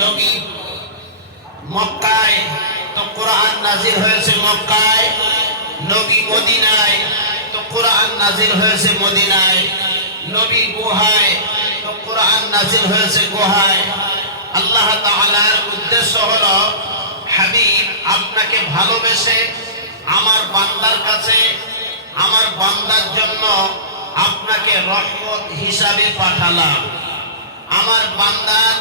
নবী মক্কায়, তো কোরআন নাজির হয়েছে মক্কায়, নবী মদিনায়, তো কোরআন নাজির হয়েছে মদিনায়, নবী গুহায়, তো কোরআন নাজির হয়েছে গুহায়। আল্লাহ তাআলার উদ্দেশ্য হলো, হাবিব আপনাকে ভালোবেসে আমার বান্দার কাছে, আমার বান্দার জন্য আপনাকে রহমত হিসাবে পাঠালাম। আমার বান্দার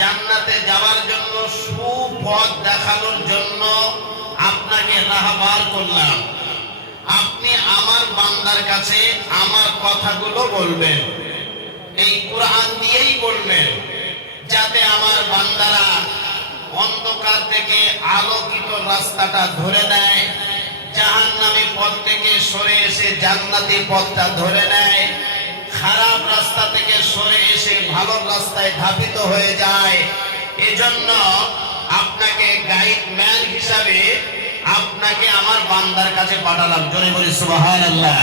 জান্নাতে যাওয়ার জন্য সুপথ দেখানোর জন্য আপনাকে রাহবার করলাম। আপনি আমার বান্দার কাছে আমার কথাগুলো বলবেন। এই কোরআন দিয়েই বলবেন, যাতে আমার বান্দারা অন্ধকার থেকে আলোকিত রাস্তাটা ধরে নেয়, জাহান্নামী পথ থেকে সরে এসে জান্নাতি পথটা ধরে নেয়। খারাপ রাস্তা থেকে সরে এসে ভালো রাস্তায় ধাপিত হয়ে যায়। এজন্য আপনাকে গাইড ম্যান হিসাবে আপনাকে আমার বান্দার কাছে পাঠালাম। জোরে বলি সুবহানাল্লাহ।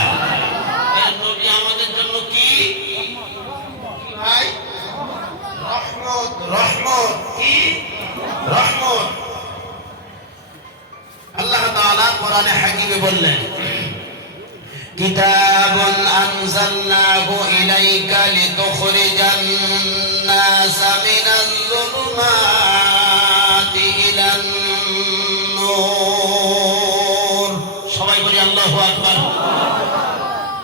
এর নবী আমাদের জন্য কি কি? ভাই রহমত রহমত। কি? রহমত। আল্লাহ তাআলা কোরআনে হাকিমে বললেন كتاب أنزلناه إليك لتخرج الناس من الظلمات إلى النور সবাই বলি আল্লাহু আকবার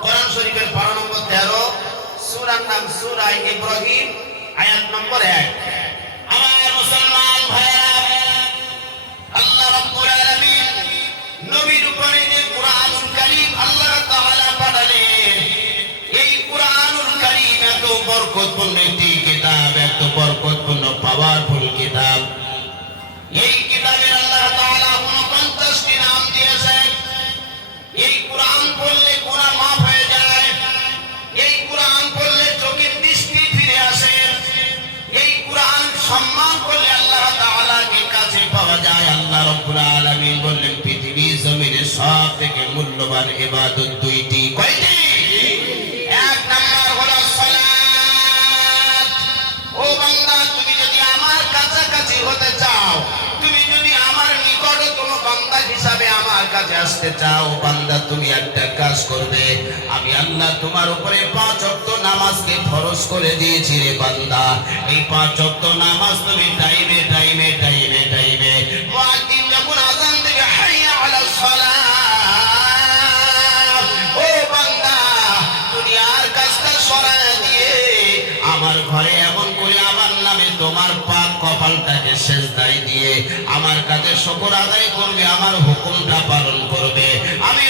কোরআন শরীফের 12 নম্বর 13 সূরার নাম সূরা ইব্রাহিম আয়াত নম্বর 1 বরকতপূর্ণ একটি কিতাব, এত বরকতপূর্ণ পাওয়ারফুল কিতাব। এই কিতাবের আল্লাহ তাআলা 49টি নাম দিয়েছেন। এই কোরআন পড়লে গুনাহ মাফ হয়ে যায়। এই কোরআন পড়লে চোখের দৃষ্টি ফিরে আসে। এই কোরআন সম্মান করলে আল্লাহ তাআলাকে কাছে পাওয়া যায়। আল্লাহ রাব্বুল আলামিন বললেন পৃথিবী জমিনে সব থেকে মূল্যবান ইবাদত হিসাবে আমার কাছে আসতে চাও, বান্দা, তুমি একটা কাজ করবে। আমি আল্লাহ তোমার উপরে পাঁচ অক্ত নামাজকে ফরজ করে দিয়েছি রে বান্দা। এই পাঁচ অক্ত নামাজ তুমি টাইমে টাইমে টাইমে কপালটাকে শেষদাই দিয়ে আমার কাছে শকর আদায় করবে, আমার হুকুমটা পালন করবে। আমি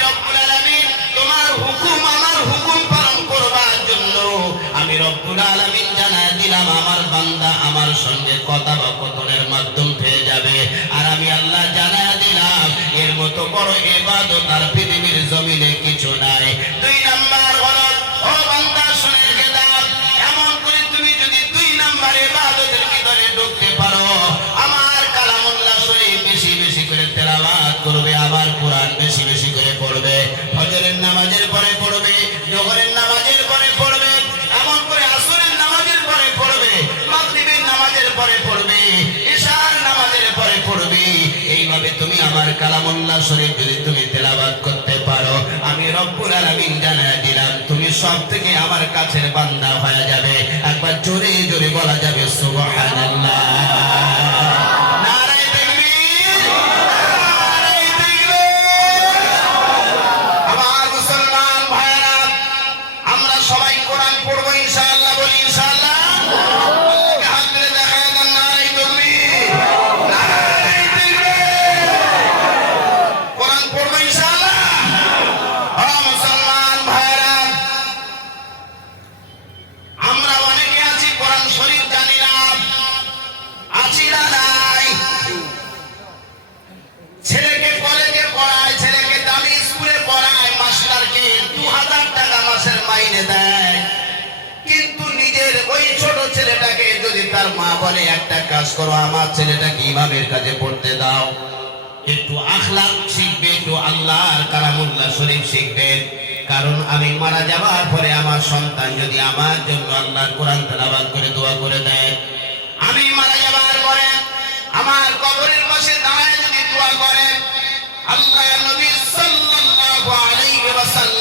তোমার হুকুম, আমার হুকুম পালন করবার জন্য আমি রব্বুল আলামিন জানায় দিলাম, আমার বান্দা আমার সঙ্গে কথা বা কথনের মাধ্যম পেয়ে যাবে। আর আমি আল্লাহ জানায় দিলাম, এর মতো বড় ইবাদত আর পৃথিবীর জমিনে তার মা বলে, একটা কাজ করো, আমার ছেলেটাকে ইমামের কাছে পড়তে দাও? একটু আখলাক শিখবে, একটু আল্লাহর কালামুল্লাহ শরীফ শিখবেন কারণ আমি মারা যাওয়ার পরে আমার সন্তান যদি আমার জন্য আল্লাহর কোরআন তেলাবাদ করে, দোয়া করে দেয়। আমি মারা যাওয়ার পরে আমার কবরের পাশে দাঁড়ায় যদি দোয়া করেন আল্লাহ নবী সাল্লাল্লাহু আলাইহি ওয়াসাল্লাম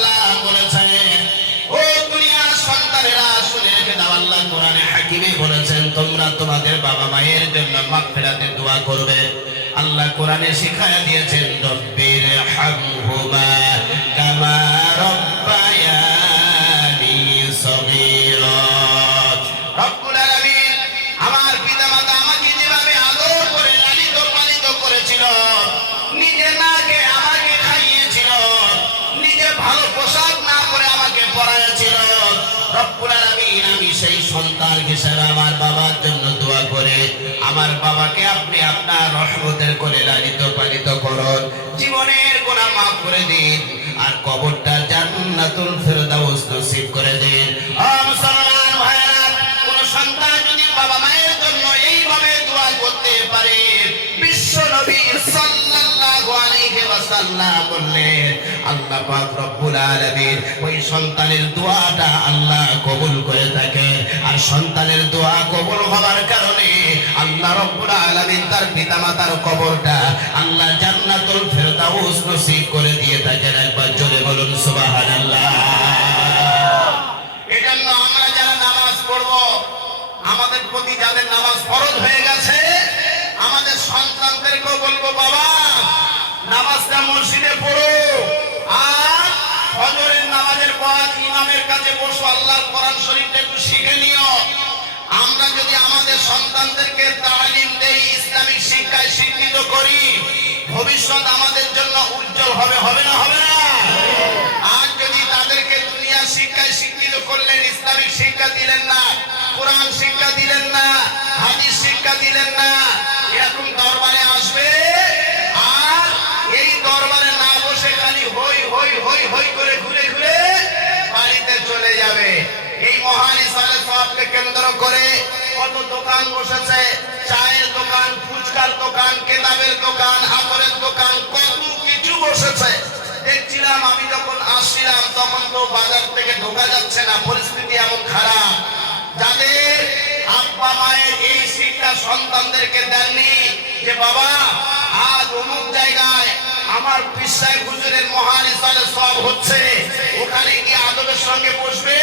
তোমাদের বাবা মায়ের জন্য মাগফিরাতে দোয়া করবে। আল্লাহ কোরআনে শিখায়া দিয়েছেন রব্বির হামহুমা কামা রহমতের করে লালিত পালিত করুন জীবনের গুনাহ মাফ করে দিন, আর কবরটা জান্নাতুল ফেরদাউস নসিব করে দিন। ভাইরা কোন সন্তান যদি বাবা মায়ের জন্য দোয়া করতে পারে, বিশ্ব নবী সাল্লাল্লাহু আলাইহি ওয়াসাল্লাম বললেন, আল্লাহ পাক রব্বুল আলামিন ওই সন্তানের দোয়াটা আল্লাহ কবুল করে থাকে আর সন্তানের দোয়া কবুল হওয়ার কারণে আল্লাহ রব্বুল আলামিন তার পিতামাতার কবরটা আল্লাহ জান্নাতুল ফেরদাউস নসিব করে দিয়ে থাকেন। একবার জোরে বলুন, সুবহানাল্লাহ। এজন্য আমরা যারা নামাজ পড়ব, আমাদের প্রতি যাদের নামাজ ফরজ হয়ে গেছে, আমাদের সন্তানদেরকেও বলব, বাবা, নামাজটা মসজিদে পড়ো। আর ফজরের নামাজের পর ইমামের কাছে বসো, আল্লাহর কোরআন শরীফটা একটু শিখে নিও। আমরা যদি আমাদের সন্তানদেরকে তালিম দেই, ইসলামিক শিক্ষায় শিক্ষিত করি, ভবিষ্যৎ আমাদের জন্য উজ্জ্বল হবে হবে না হবে না? আর যদি তাদেরকে দুনিয়া শিক্ষায় শিক্ষিত করলেন, ইসলামিক শিক্ষা দিলেন না, কোরআন শিক্ষা দিলেন না, হাদিস শিক্ষা দিলেন না, এরকম দরবারে আসবে? আর এই দরবারে না বসে খালি হই হই হই হই করে ঘুরে ঘুরে বাড়িতে চলে যাবে। এই মহান ইসালে সবকে কেন্দ্র করে কত দোকান বসেছে, চায়ের দোকান, ফুচকার দোকান, কেতাবের দোকান আতরের দোকান, কত কিছু বসেছে। দেখছিলাম, আমি যখন আসছিলাম, তখন তো বাজার থেকে ঢোকা যাচ্ছে না, পরিস্থিতি এমন খারাপ। যাদের আব্বা মায়ের এই শিক্ষা সন্তানদেরকে দেননি, যে বাবা, আজ অমুক জায়গায় আমার পিসায় হুজুরের মহান ইসালে সব হচ্ছে। ওখানে গিয়ে আদবের সঙ্গে বসবে।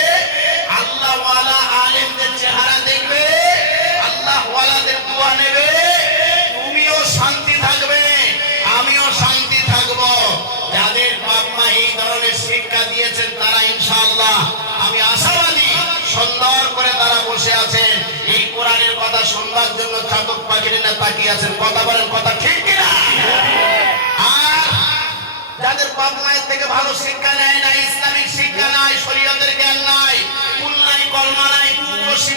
আল্লাহ ওয়ালা আলেমদের চেহারা দেখবে। আল্লাহ ওয়ালাদের দোয়া নেবে। তুমিও শান্তি থাকবে। আমিও শান্তি থাকব। যাদের বাপ মা এই ধরনের শিক্ষা দিয়েছেন তারা ইনশাআল্লাহ, আমি আশাবাদী সুন্দর করে তারা বসে আছেন। এই কোরআনের কথা শুনবার জন্য চাতক পাখির না তাকিয়ে আছেন। কথা বলেন, কথা ঠিক কিনা? যাদের বাপ থেকে ভালো শিক্ষা নেয় না ইসলামিক শিক্ষা নাই, শরীয়তের জ্ঞান নাই, কুল নাই, কলমা নাই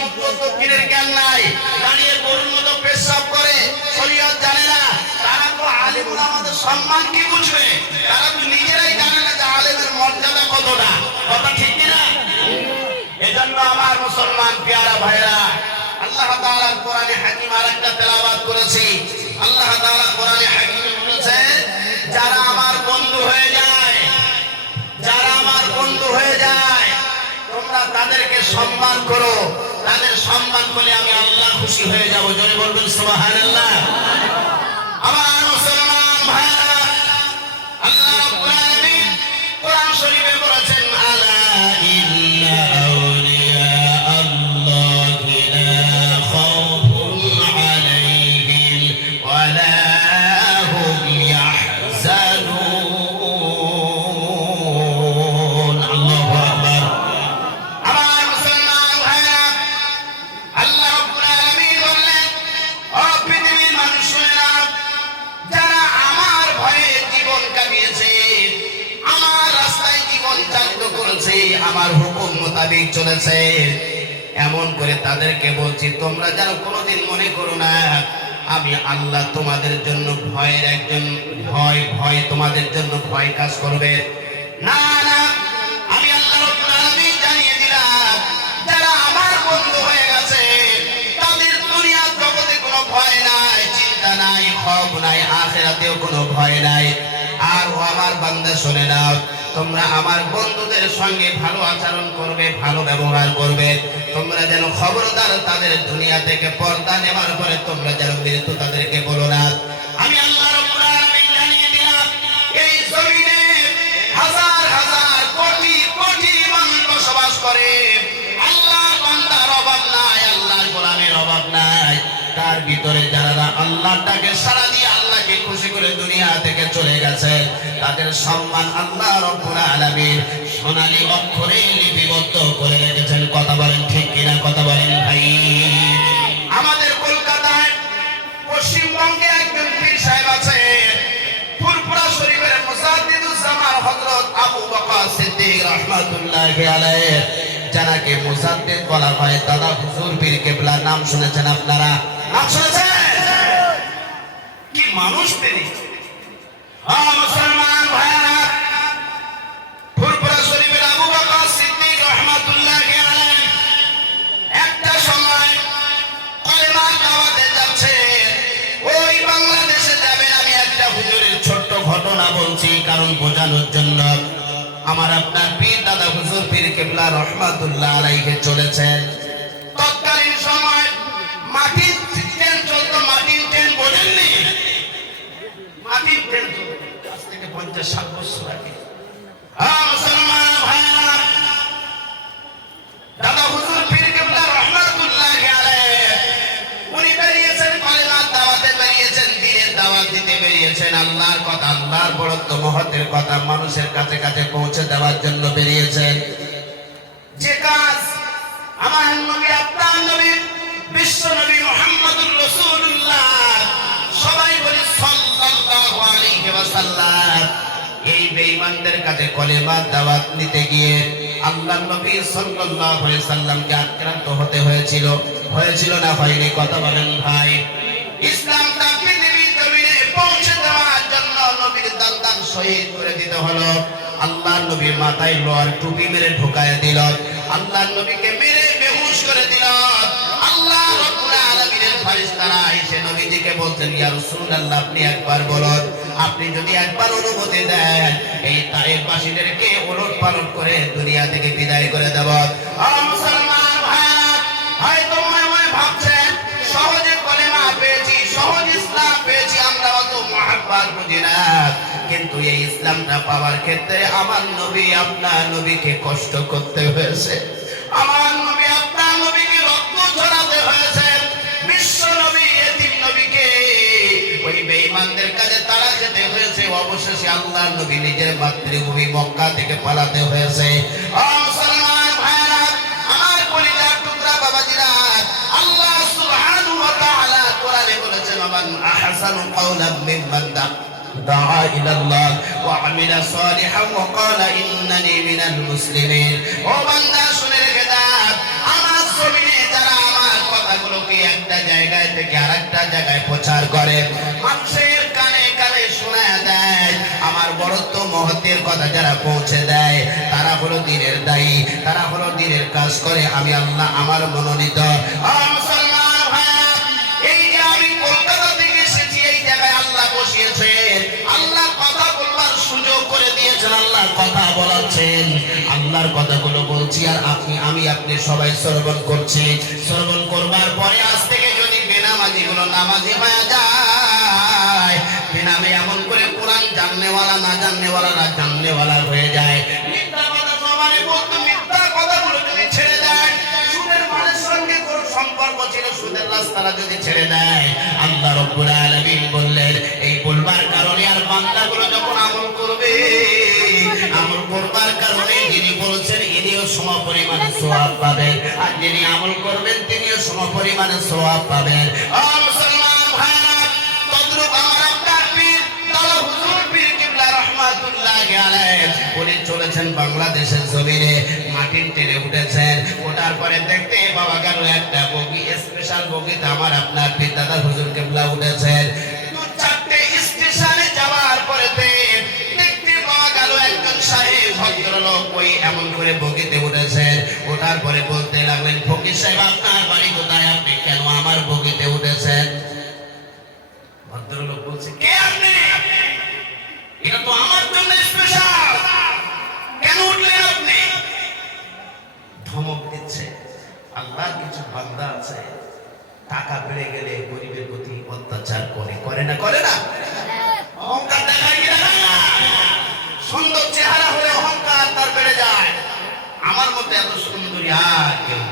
উত্তর দক্ষিণের জ্ঞান নাই, দাঁড়িয়ে গরুর মতো পেশাব করে, শরীয়ত জানে না, তারা তো আলিমুল আমাদের সম্মান কি বুঝবে? তারা তো নিজেরাই জানে না যে আলেমের মর্যাদা কতটা। কথা ঠিক কিনা এজন্য আমার মুসলমান পেয়ারা ভাইরা আল্লাহ তাআলা কোরআনে হাকিম আরেকটা তেলাওয়াত করেছি। আল্লাহ তাআলা কোরআনে হাকিমে সম্মান করো। তাদের সম্মান করলে আমি আল্লাহ খুশি হয়ে যাব। জনে বলবেন, সুবহানাল্লাহ। আমার মুসলমান ভাইরা আল্লাহ আমার হুকুম মোতাবেক চলেছে। এমন করে তাদেরকে বলছি, তোমরা যেন কোনোদিন মনে করো না, আমি আল্লাহ তোমাদের জন্য ভয়ের একজন ভয় ভয় তোমাদের জন্য ভয় কাজ করবে। না না, আমি আল্লাহ আমার বন্ধু হয়ে গেছে কোনো ভয় নাই, চিন্তা নাই নাই কোনো ভয় নাই। আর ও আমার বান্দা শুনে নাও তোমরা আমার বন্ধুদের সঙ্গে ভালো আচরণ করবে, ভালো ব্যবহার করবে। তোমরা যেন খবরদার তাদের দুনিয়া থেকে পর্দা নেওয়ার পরে তোমরা যেন বিরুদ্ধ তাদেরকে বলো না। আমি আল্লাহ রাব্বুল আলামিন জানিয়ে দিলাম, এই জমিনে হাজার হাজার কোটি কোটি বসবাস করে। ভিতরে যারা আল্লাহটাকে সারা দিয়ে আল্লাহকে খুশি করে দুনিয়া থেকে চলে গেছে, তাদের সম্মান আল্লাহ রব্বুল আলামিন সোনালী অক্ষরে লিপিবদ্ধ করে রেখেছেন। কথা বলেন ঠিক কিনা? কথা বলেন ভাই। আমাদের কলকাতায় পশ্চিমবঙ্গে একজন পীর সাহেব আছে, ফুরফুরা শরীফের মুসাদ্দিদুজ্জামান হযরত আবু বকর সিদ্দিক রাহমাতুল্লাহি আলাইহি যারাকে মুসাদ্দিদ বলা হয়। দাদা হুজুর পীর কেবলা নাম শুনেছেন আপনারা? সিদ্দিক রাহমাতুল্লাহি একটা সময় আমি একটা ছোট্ট ঘটনা বলছি, কারণ জন্য। আমার আপনার পীর দাদা হুজুর পীর কেবলা রহমাতুল্লাহ আলাইহি চলেছেন। কথা মানুষের কাছে কাছে পৌঁছে দেওয়ার জন্য বেরিয়েছেন। যে কাজ আমার নবী, আপনার নবী, বিশ্ব নবী মুহাম্মদুর রাসূলুল্লাহ, সবাই বলে এই কাছে কলেমা দাওয়াত নিতে গিয়ে আল্লাহ নবী সাল্লাল্লাহু আলাইহি সাল্লামকে আক্রান্ত হতে হয়েছিল। হয়েছিল না হয়নি, কথা বলেন ভাই। ইসলামটা শহীদ করে দিতে হলো। আল্লাহ নবীর মাথায় লোয়ার টুপি মেরে ঢোকায় দিল। আল্লাহ নবীকে মেরে বেহুশ করে দিল। আল্লাহ রব্বুল আপনি একবার বলুন। আপনি যদি একবার অনুমতি দেন, এই তায়ের বাসীদেরকে ওলট পালট করে দুনিয়া থেকে বিদায় করে দেব। এই ইসলামটা পাওয়ার ক্ষেত্রে আমার নবী আপনার নবীকে কষ্ট করতে হয়েছে। আমার নবী আপনার নবীকে রক্ত ঝরাতে হয়েছে। বিশ্ব নবী, এতিম নবীকে। ওই বেঈমানদের কাছে তারা যেতে হয়েছে, অবশেষে আল্লাহ নবী নিজের মাতৃভূমি মক্কা থেকে পালাতে হয়েছে। আল্লাহ সুবহানাহু ওয়া তাআলা কোরআনে বলেছেন মান আহসানু কাওলাম মিম্মান دعا إلى الله وعمل صالحا وقال إنني من المسلمين ও বান্দা শুনে রেখে দাও আমার জমিনে যারা আমার কথাগুলোকে একটা জায়গায় থেকে আরেকটা জায়গায় প্রচার করে মানুষের কানে কানে শোনা দেয় আমার বড়ত্ব মহতের কথা যারা পৌঁছে দেয় তারা হলো দিনের দায়ী তারা হলো দিনের কাজ করে আমি আল্লাহ আমার মনোনীত বলাচ্ছেন, আল্লাহর কথাগুলো বলছি আর আপনি, আমি আপনি সবাই শ্রবণ করছি। শ্রবণ করবার পরে আজ থেকে যদি বেনামাজি গুলো নামাজি হয়ে যায়, বেনামে এমন করে কোরআন জাননেওয়ালা, না জাননেওয়ালা জাননেওয়ালা হয়ে যায়। সম্পর্ক ছিল, সুদের যদি ছেড়ে দেয়, আল্লাহ বললেন, এই বলবার কারণে আর বান্দাগুলো যখন আমল করবে করবার কারণে যিনি বলছেন ইনিও সম পরিমাণে সওয়াব পাবেন। আর যিনি আমল করবেন তিনিও সম পরিমাণে সওয়াব পাবেন। মুসলমান ভাইরা তদ্রূপ আমার আপনার পীর দাদা হুজুর পীর কিবলা রহমাতুল্লাহি আলাইহি। উনি চলেছেন বাংলাদেশের জমিনে মাটির টেনে উঠেছেন। ওঠার পরে দেখতে পাওয়া গেল একটা বগি স্পেশাল বগিতে আমার আপনার পীর দাদা হুজুর কিবলা উঠেছেন। করে বগিতে উঠেছেন ওঠার পরে বলতে লাগলেন ফকির সাহেব, আপনার বাড়ি কোথায়? আপনি কেন আমার বগিতে উঠেছেন ভদ্রলোক বলছে, কে আপনি? এটা তো আমার জন্য স্পেশাল কেন উঠলেন আপনি? ধমক দিচ্ছে আল্লাহ কিছু বান্দা আছে। টাকা বেড়ে গেলে গরিবের প্রতি অত্যাচার করে। করে না করে না। অহংকার দেখায়? সুন্দর চেহারা এত সুন্দরী আর কেউ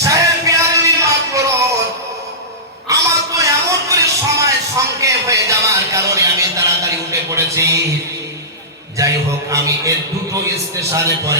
সাহেব আমার তো এমন করে সময় সংক্ষেপ হয়ে যাওয়ার কারণে আমি তাড়াতাড়ি উঠে পড়েছি। যাই হোক, আমি এর দুটো স্টেশনে পরে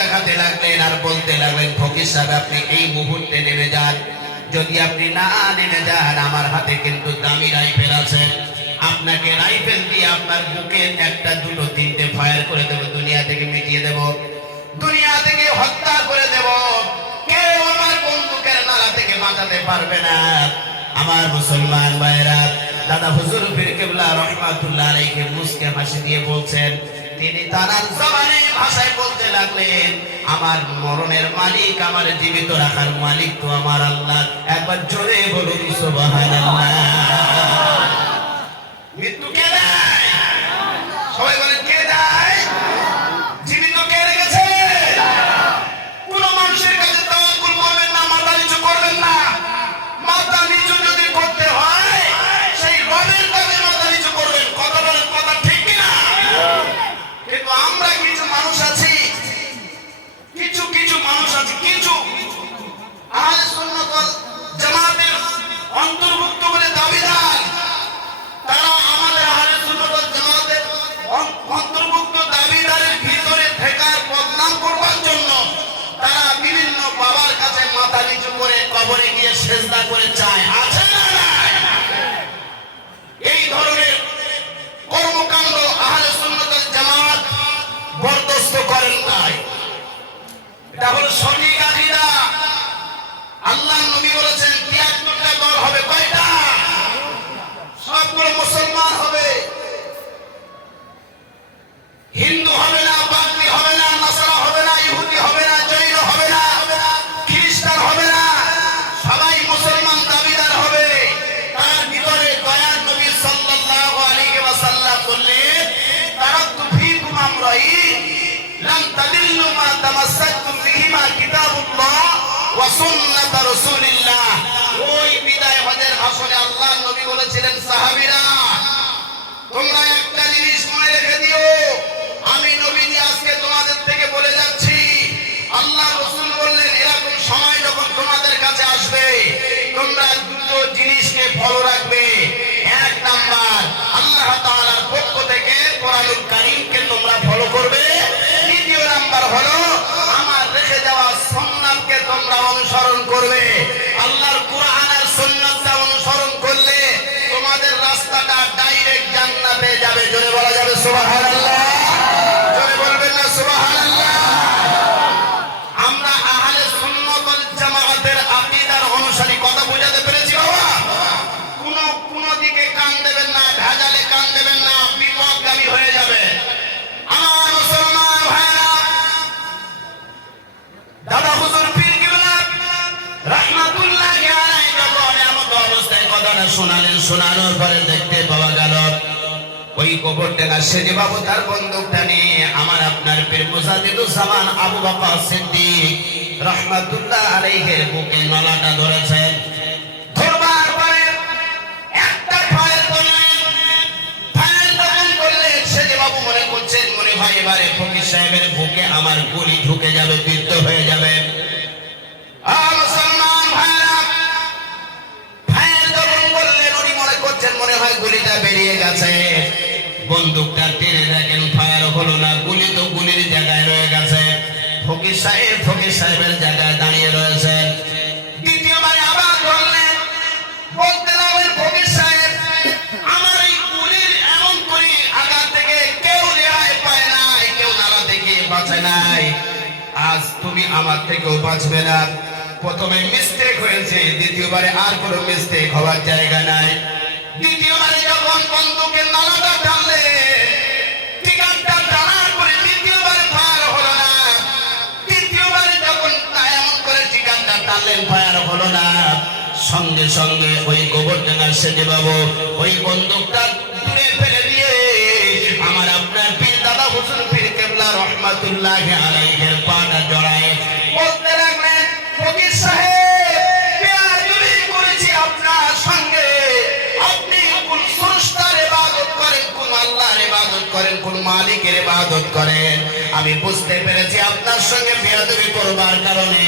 দেখাতে লাগলেন আর বলতে লাগলেন, ফকির সাহেব, আপনি এই মুহূর্তে নেমে যান। যদি আপনি না নেমে যান, আমার হাতে কিন্তু দামি রাইফেল আছে। আপনাকে রাইফেল দিয়ে আপনার বুকে একটা, দুটো, তিনটে ফায়ার করে দেবো, দুনিয়া থেকে মিটিয়ে দেব, দুনিয়া থেকে হত্যা করে দেব। কেউ আমার বন্দুকের নালা থেকে বাঁচাতে পারবে না। আমার মুসলমান ভাইরা দাদা হুজুর পীর কিবলা রহমাতুল্লাহ আলাইহি মুসকে হাসি দিয়ে বলছেন তিনি তার ভাষায় বলতে লাগলেন, আমার মরণের মালিক, আমার জীবিত রাখার মালিক তো আমার আল্লাহ। একবার জোরে বলুন মৃত্যু কে সবাই বলেন সেজদা করে চায়। আছে না এই ধরনের কর্মকাণ্ড আহলে সুন্নতের জামাত বরদস্ত করেন নাই। এটা হলো সঠিক তোমরা অনুসরণ করবে। আল্লাহর কোরআন আর সুন্নাতটা অনুসরণ করলে তোমাদের রাস্তাটা ডাইরেক্ট জান্নাতে যাবে। জোরে বলা যাবে, সুবহানাল্লাহ। কবর টেকা সেজে বাবু তার বন্দুকটা নিয়ে আমার আপনার পীর মুজাহিদুল জামান আবু বকর সিদ্দিক রাহমাতুল্লাহ আলাইহির বুকে নলাটা ধরেছেন করলেন বাবু মনে করছেন, মনে হয় এবারে ফকির সাহেবের বুকে আমার গুলি ঢুকে যাবে বন্দুকটা টেনে দেখেন, ফায়ার হলো না, গুলি তো গুলির জায়গায় রয়ে গেছে। ফকির সাহেব, ফকির সাহেবের জায়গায় দাঁড়িয়ে রয়েছে। আমার থেকে আজ তুমি আমার থেকেও বাঁচবে না। প্রথমে মিস্টেক হয়েছে, দ্বিতীয়বারে আর কোনো মিস্টেক হওয়ার জায়গা নাই। দ্বিতীয়বারে টানলেন ফায়ার হলো না। সঙ্গে সঙ্গে ওই গোবর ডাঙ্গার সেজে বাবু, ওই বন্দুকটা দূরে ফেলে দিয়ে আমার আপনার পীর দাদা হুসুন পীর কেবলা রহমাতুল্লাহ আলাইহের পাটা জড়ায়। আমি বুঝতে পেরেছি আপনার সঙ্গে বেয়াদবি করবার কারণে।